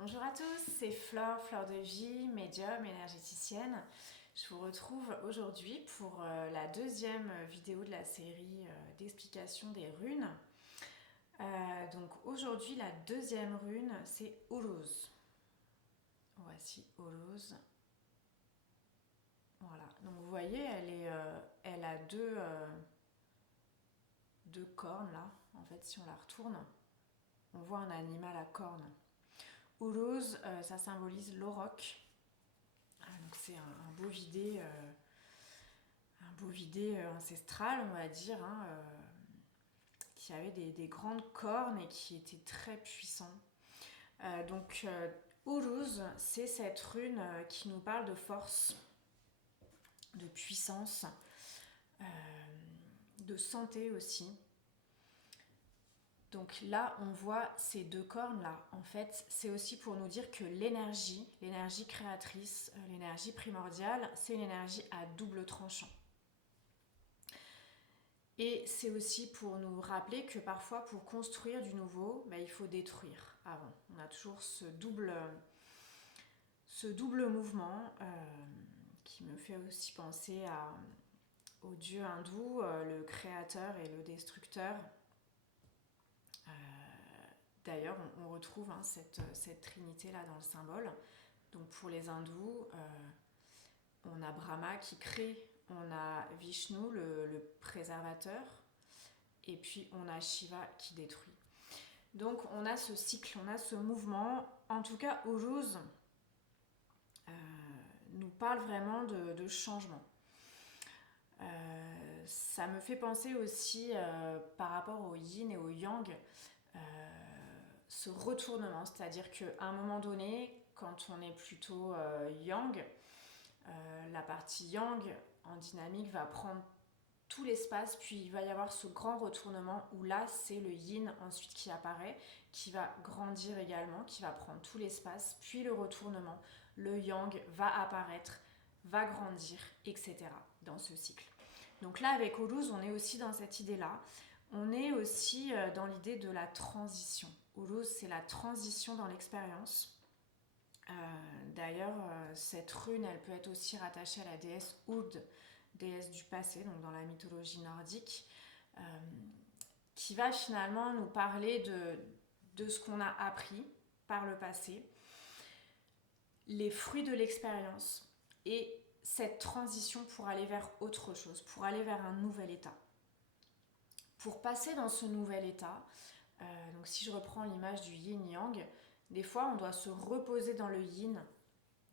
Bonjour à tous, c'est Flore, Fleur de Vie, médium, énergéticienne. Je vous retrouve aujourd'hui pour la deuxième vidéo de la série d'explication des runes. Donc aujourd'hui, la deuxième rune, c'est Uruz. Voici Uruz. Voilà, donc vous voyez, elle a deux cornes là. En fait, si on la retourne, on voit un animal à cornes. Uruz, ça symbolise l'auroch. Donc c'est un beau vidé ancestral, on va dire, qui avait des grandes cornes et qui était très puissant. Uruz, c'est cette rune qui nous parle de force, de puissance, euh, de santé aussi. Donc là, on voit ces deux cornes-là. En fait, c'est aussi pour nous dire que l'énergie créatrice, l'énergie primordiale, c'est une énergie à double tranchant. Et c'est aussi pour nous rappeler que parfois, pour construire du nouveau, il faut détruire avant. On a toujours ce double mouvement qui me fait aussi penser au dieu hindou, le créateur et le destructeur. D'ailleurs, on retrouve cette trinité-là dans le symbole. Donc pour les hindous, on a Brahma qui crée, on a Vishnu, le préservateur, et puis on a Shiva qui détruit. Donc on a ce cycle, on a ce mouvement. En tout cas, Uruz nous parle vraiment de changement. Ça me fait penser aussi par rapport au yin et au yang, ce retournement, c'est-à-dire qu'à un moment donné, quand on est plutôt yang, la partie yang en dynamique va prendre tout l'espace, puis il va y avoir ce grand retournement où là c'est le yin ensuite qui apparaît, qui va grandir également, qui va prendre tout l'espace, puis le retournement, le yang va apparaître, va grandir, etc. dans ce cycle. Donc là avec Uruz, on est aussi dans cette idée-là. On est aussi dans l'idée de la transition. Uruz, c'est la transition dans l'expérience. D'ailleurs, cette rune, elle peut être aussi rattachée à la déesse Urd, déesse du passé, donc dans la mythologie nordique, qui va finalement nous parler de ce qu'on a appris par le passé, les fruits de l'expérience et cette transition pour aller vers autre chose, pour aller vers un nouvel état. Pour passer dans ce nouvel état, donc si je reprends l'image du yin-yang, des fois on doit se reposer dans le yin,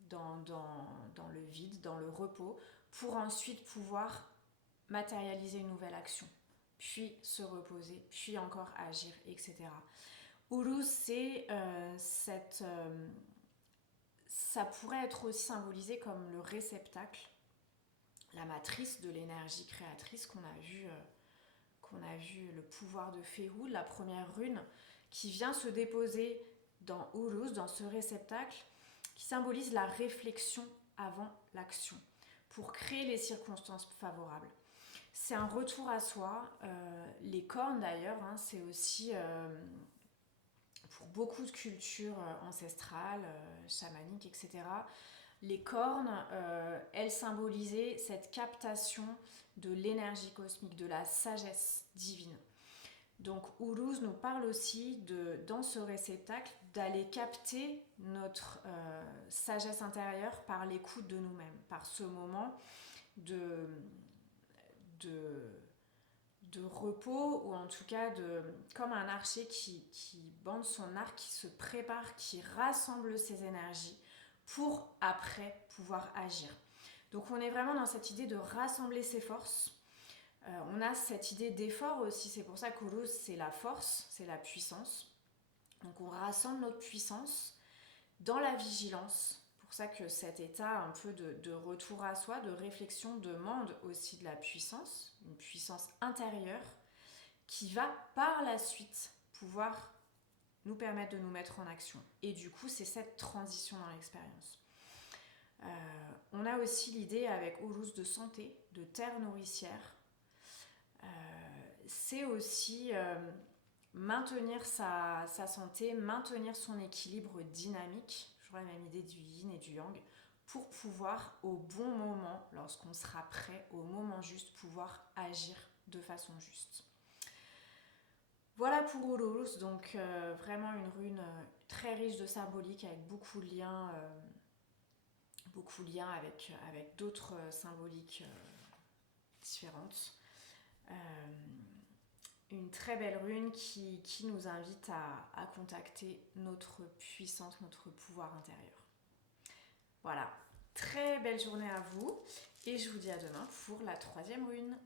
dans le vide, dans le repos, pour ensuite pouvoir matérialiser une nouvelle action, puis se reposer, puis encore agir, etc. Uruz, c'est ça pourrait être aussi symbolisé comme le réceptacle, la matrice de l'énergie créatrice qu'on a vu le pouvoir de Féhoud, la première rune, qui vient se déposer dans Uruz, dans ce réceptacle, qui symbolise la réflexion avant l'action, pour créer les circonstances favorables. C'est un retour à soi. Les cornes d'ailleurs, c'est aussi pour beaucoup de cultures ancestrales, chamaniques, etc. Les cornes, elles symbolisaient cette captation de l'énergie cosmique, de la sagesse divine. Donc Uruz nous parle aussi dans ce réceptacle d'aller capter notre sagesse intérieure par l'écoute de nous-mêmes, par ce moment de, de, de repos, ou en tout cas comme un archer qui bande son arc, qui se prépare, qui rassemble ses énergies pour après pouvoir agir. Donc on est vraiment dans cette idée de rassembler ses forces. On a cette idée d'effort aussi, c'est pour ça qu'Uruz c'est la force, c'est la puissance. Donc on rassemble notre puissance dans la vigilance. C'est pour ça que cet état un peu de retour à soi, de réflexion demande aussi de la puissance, une puissance intérieure qui va par la suite pouvoir nous permettre de nous mettre en action. Et du coup, c'est cette transition dans l'expérience. On a aussi l'idée avec Uruz de santé, de terre nourricière. C'est aussi maintenir sa santé, maintenir son équilibre dynamique, j'aurais la même idée du yin et du yang, pour pouvoir au bon moment, lorsqu'on sera prêt, au moment juste, pouvoir agir de façon juste. Voilà pour Uruz, donc vraiment une rune très riche de symbolique avec beaucoup de liens avec d'autres symboliques différentes. Une très belle rune qui nous invite à contacter notre puissance, notre pouvoir intérieur. Voilà, très belle journée à vous et je vous dis à demain pour la 3e rune.